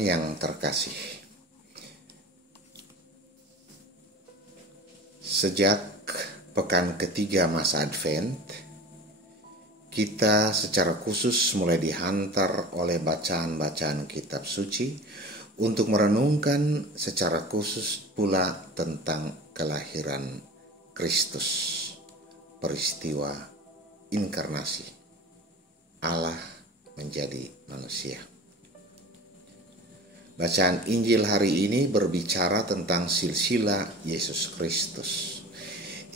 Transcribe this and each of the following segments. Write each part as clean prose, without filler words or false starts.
yang terkasih, sejak pekan ketiga masa Advent, kita secara khusus mulai dihantar oleh bacaan-bacaan kitab suci untuk merenungkan secara khusus pula tentang kelahiran Kristus, peristiwa inkarnasi, Allah menjadi manusia. Bacaan Injil hari ini berbicara tentang silsilah Yesus Kristus.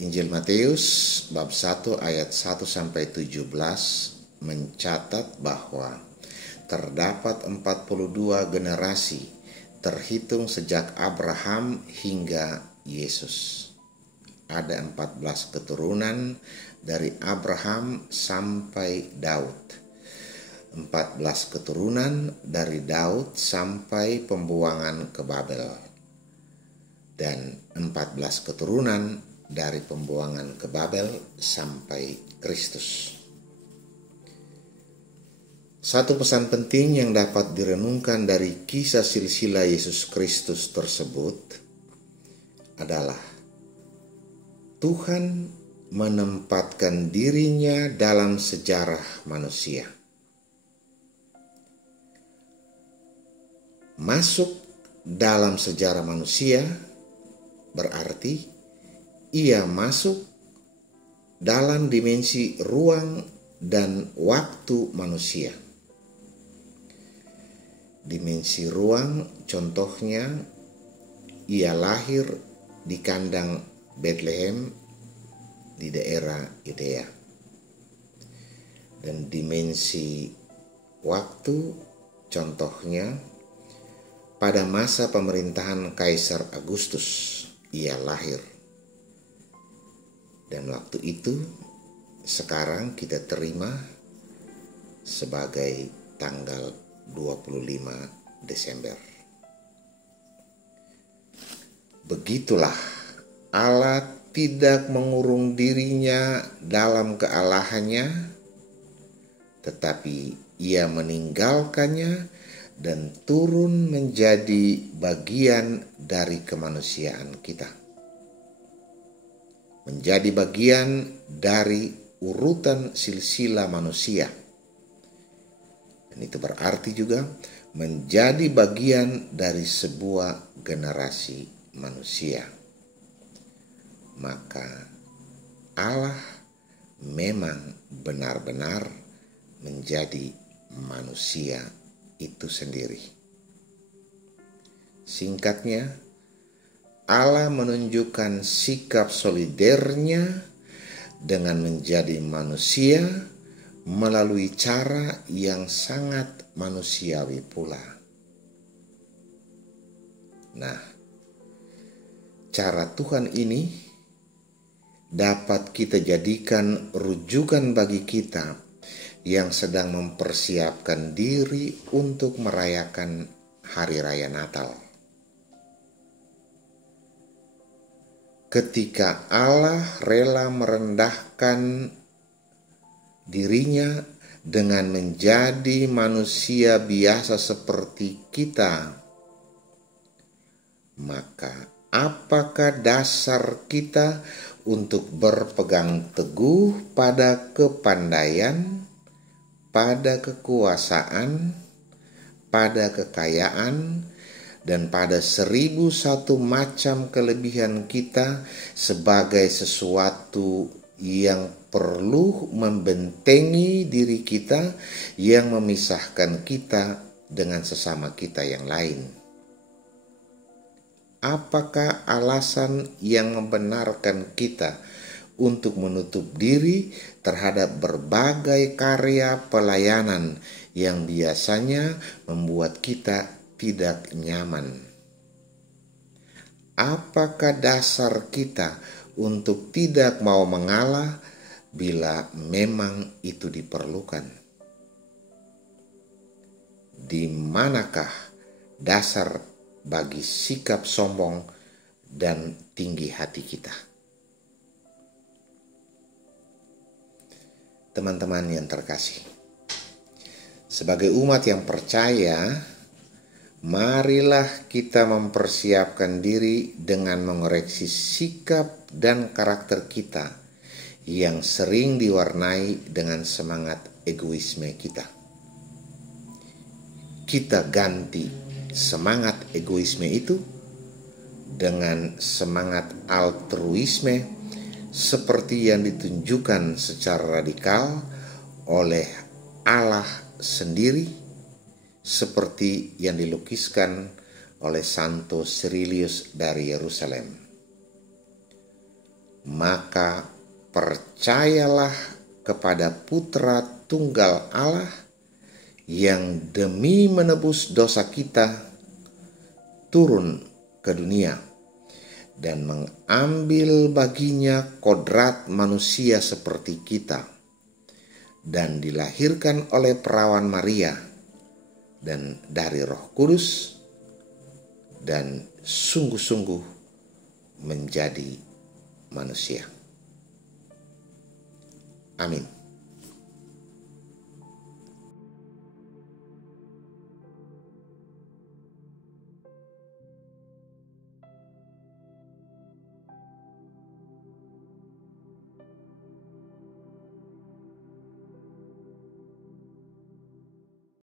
Injil Matius bab 1 ayat 1 sampai 17 mencatat bahwa terdapat 42 generasi terhitung sejak Abraham hingga Yesus. Ada 14 keturunan dari Abraham sampai Daud. 14 keturunan dari Daud sampai pembuangan ke Babel. Dan 14 keturunan dari pembuangan ke Babel sampai Kristus. Satu pesan penting yang dapat direnungkan dari kisah silsilah Yesus Kristus tersebut adalah Tuhan menempatkan dirinya dalam sejarah manusia. Masuk dalam sejarah manusia berarti ia masuk dalam dimensi ruang dan waktu manusia. Dimensi ruang contohnya ia lahir di kandang Bethlehem di daerah Yudea. Dan dimensi waktu contohnya pada masa pemerintahan Kaisar Agustus ia lahir. Dan waktu itu sekarang kita terima sebagai tanggal 25 Desember. Begitulah Allah tidak mengurung dirinya dalam kealahannya, tetapi ia meninggalkannya dan turun menjadi bagian dari kemanusiaan kita. Menjadi bagian dari urutan silsilah manusia. Dan itu berarti juga menjadi bagian dari sebuah generasi manusia. Maka Allah memang benar-benar menjadi manusia itu sendiri. Singkatnya, Allah menunjukkan sikap solidernya dengan menjadi manusia melalui cara yang sangat manusiawi pula. Nah, cara Tuhan ini dapat kita jadikan rujukan bagi kita yang sedang mempersiapkan diri untuk merayakan Hari Raya Natal. Ketika Allah rela merendahkan dirinya dengan menjadi manusia biasa seperti kita, maka apakah dasar kita untuk berpegang teguh pada kepandaian, pada kekuasaan, pada kekayaan, dan pada 1001 macam kelebihan kita sebagai sesuatu yang perlu membentengi diri kita, yang memisahkan kita dengan sesama kita yang lain? Apakah alasan yang membenarkan kita untuk menutup diri terhadap berbagai karya pelayanan yang biasanya membuat kita tidak nyaman? Apakah dasar kita untuk tidak mau mengalah bila memang itu diperlukan? Di manakah dasar bagi sikap sombong dan tinggi hati kita? Teman-teman yang terkasih, sebagai umat yang percaya marilah kita mempersiapkan diri dengan mengoreksi sikap dan karakter kita yang sering diwarnai dengan semangat egoisme kita. Kita ganti semangat egoisme itu dengan semangat altruisme seperti yang ditunjukkan secara radikal oleh Allah sendiri, seperti yang dilukiskan oleh Santo Cyrilius dari Yerusalem. Maka percayalah kepada Putra Tunggal Allah yang demi menebus dosa kita turun ke dunia dan mengambil baginya kodrat manusia seperti kita, dan dilahirkan oleh perawan Maria dan dari Roh Kudus, dan sungguh-sungguh menjadi manusia. Amin.